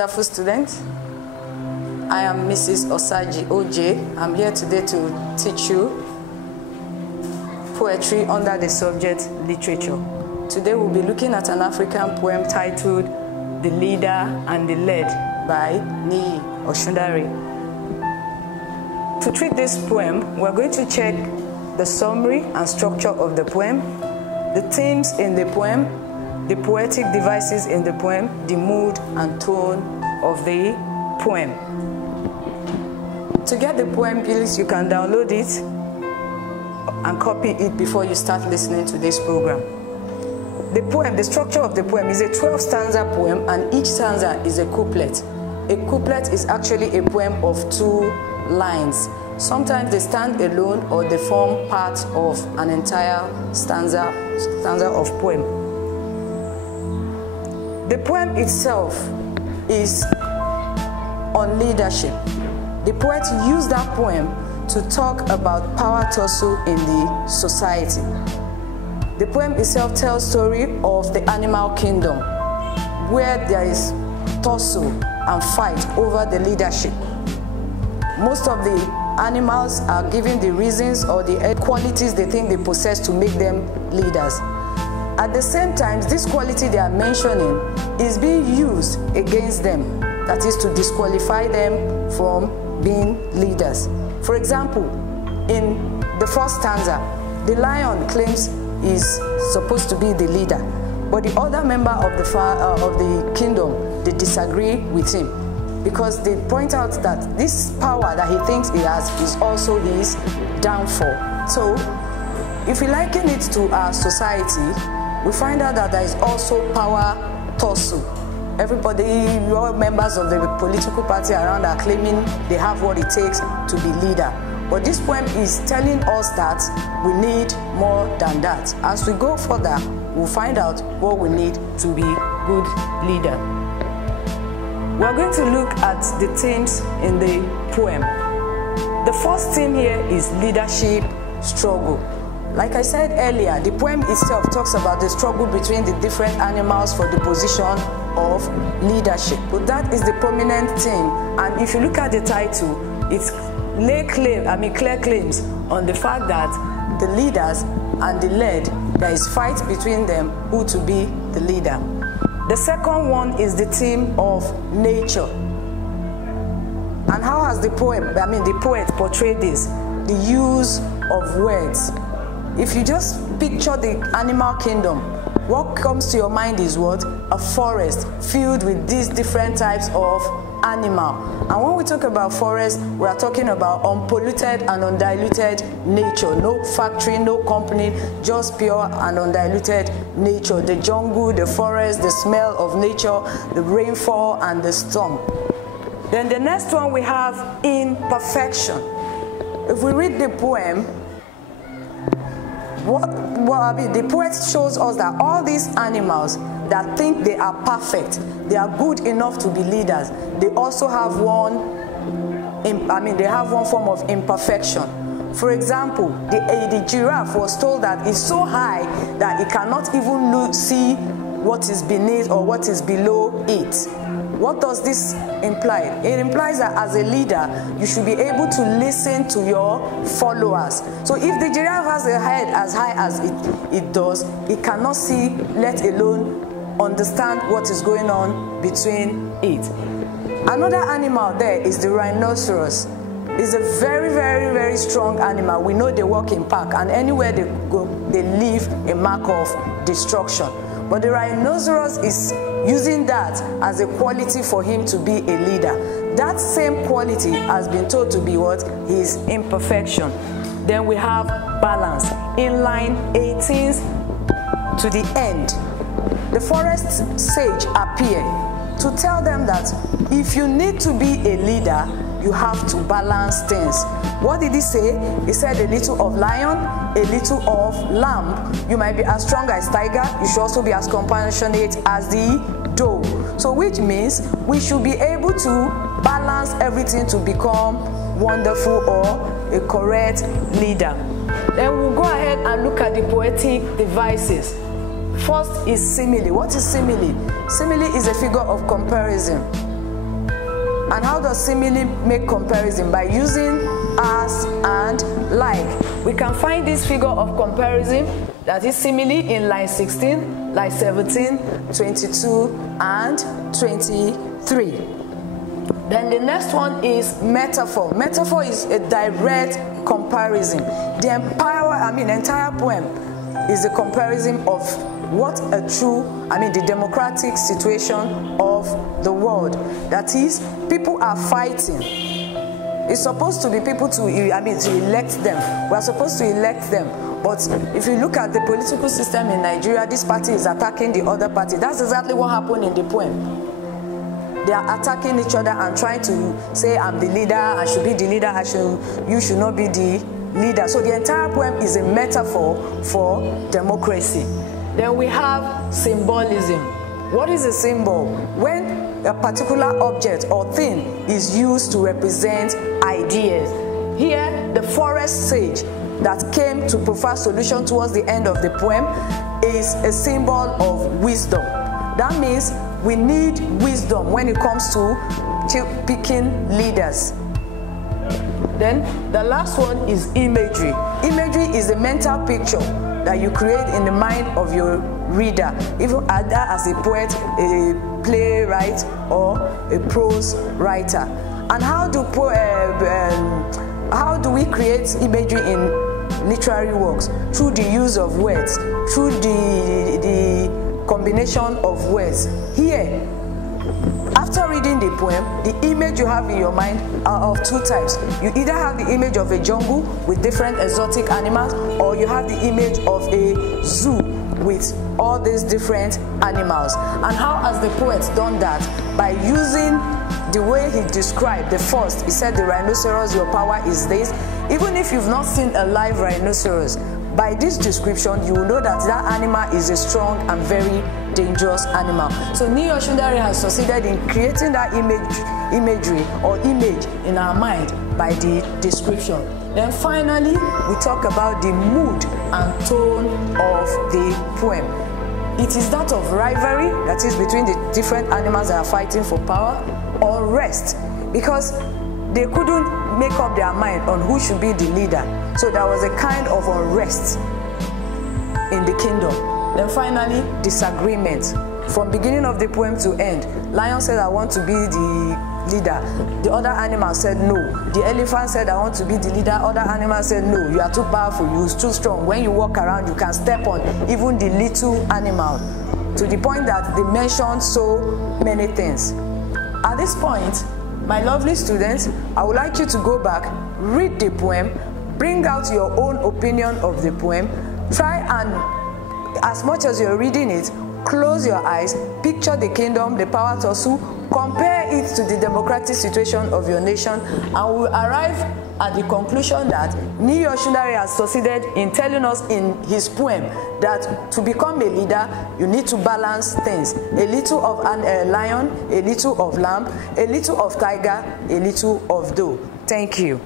wonderful students. I am Mrs. Osaji, OJ. I'm here today to teach you poetry under the subject literature. Today we'll be looking at an African poem titled The Leader and the Led by Niyi Osundare. To treat this poem, we're going to check the summary and structure of the poem, the themes in the poem, the poetic devices in the poem, the mood and tone of the poem. To get the poem, please, you can download it and copy it before you start listening to this program. The poem, the structure of the poem is a 12-stanza poem, and each stanza is a couplet. A couplet is actually a poem of 2 lines. Sometimes they stand alone or they form part of an entire stanza of poem. The poem itself is on leadership. The poet used that poem to talk about power tussle in the society. The poem itself tells the story of the animal kingdom, where there is tussle and fight over the leadership. Most of the animals are given the reasons or the qualities they think they possess to make them leaders. At the same time, this quality they are mentioning is being used against them, that is to disqualify them from being leaders. For example, in the first stanza, the lion claims he's supposed to be the leader, but the other member of the kingdom, they disagree with him because they point out that this power that he thinks he has is also his downfall. So, if we liken it to our society, we find out that there is also power tussle. Everybody, all members of the political party around are claiming they have what it takes to be leader. But this poem is telling us that we need more than that. As we go further, we'll find out what we need to be a good leader. We're going to look at the themes in the poem. The first theme here is leadership struggle. Like I said earlier, the poem itself talks about the struggle between the different animals for the position of leadership. But that is the prominent theme. And if you look at the title, it's clear claims on the fact that the leaders and the led, there is fight between them who to be the leader. The second one is the theme of nature. And how has the poet portrayed this? The use of words. If you just picture the animal kingdom, what comes to your mind is what? A forest filled with these different types of animal. And when we talk about forest, we are talking about unpolluted and undiluted nature. No factory, no company, just pure and undiluted nature. The jungle, the forest, the smell of nature, the rainfall and the storm. Then the next one we have imperfection. If we read the poem, the poet shows us that all these animals that think they are perfect, they are good enough to be leaders, they also have they have one form of imperfection. For example, the giraffe was told that it's so high that it cannot even see what is beneath or what is below it. What does this imply? It implies that as a leader, you should be able to listen to your followers. So if the giraffe has a head as high as it does, it cannot see, let alone understand what is going on between it. Another animal there is the rhinoceros. It's a very, very, very strong animal. We know they walk in pack, and anywhere they go, they leave a mark of destruction. But the rhinoceros is using that as a quality for him to be a leader. That same quality has been told to be what? His imperfection. Then we have balance. In line 18 to the end, the forest sage appeared to tell them that if you need to be a leader, you have to balance things. What did he say? He said a little of lion, a little of lamb. You might be as strong as tiger, you should also be as compassionate as the doe. So which means we should be able to balance everything to become wonderful or a correct leader. Then we'll go ahead and look at the poetic devices. First is simile. What is simile? Simile is a figure of comparison. And how does simile make comparison? By using as and like. We can find this figure of comparison, that is simile, in line 16, line 17, 22, and 23. Then the next one is metaphor. Metaphor is a direct comparison. The entire poem is a comparison of what a true, the democratic situation of the world. That is, people are fighting. It's supposed to be people to elect them. We are supposed to elect them. But if you look at the political system in Nigeria, this party is attacking the other party. That's exactly what happened in the poem. They are attacking each other and trying to say, I'm the leader, I should be the leader, you should not be the leader. So the entire poem is a metaphor for democracy. Then we have symbolism. What is a symbol? When a particular object or thing is used to represent ideas. Here, the forest sage that came to provide solution towards the end of the poem is a symbol of wisdom. That means we need wisdom when it comes to picking leaders. Then the last one is imagery. Imagery is a mental picture that you create in the mind of your reader, even either as a poet, a playwright, or a prose writer. And how do we create imagery in literary works? Through the use of words, through the combination of words. Here, after reading the poem, the image you have in your mind are of two types. You either have the image of a jungle with different exotic animals, or you have the image of a zoo with all these different animals. And how has the poet done that? By using the way he described the first. He said, the rhinoceros, your power is this. Even if you've not seen a live rhinoceros, by this description, you will know that that animal is a strong and very dangerous animal. So Niyi Osundare has succeeded in creating that imagery or image in our mind by the description. Then finally, we talk about the mood and tone of the poem. It is that of rivalry, that is between the different animals that are fighting for power, or rest, because they couldn't make up their mind on who should be the leader. So there was a kind of unrest in the kingdom. Then finally, disagreement. From beginning of the poem to end, lion said, I want to be the leader. The other animal said no. The elephant said, I want to be the leader. Other animals said no, you are too powerful, you are too strong. When you walk around, you can step on even the little animal. To the point that they mentioned so many things. At this point, my lovely students, I would like you to go back, read the poem, bring out your own opinion of the poem, try and, as much as you're reading it, close your eyes, picture the kingdom, the power tussle, compare it to the democratic situation of your nation, and we'll arrive at the conclusion that Niyi Osundare has succeeded in telling us in his poem that to become a leader, you need to balance things. A little of a lion, a little of lamb, a little of tiger, a little of doe. Thank you.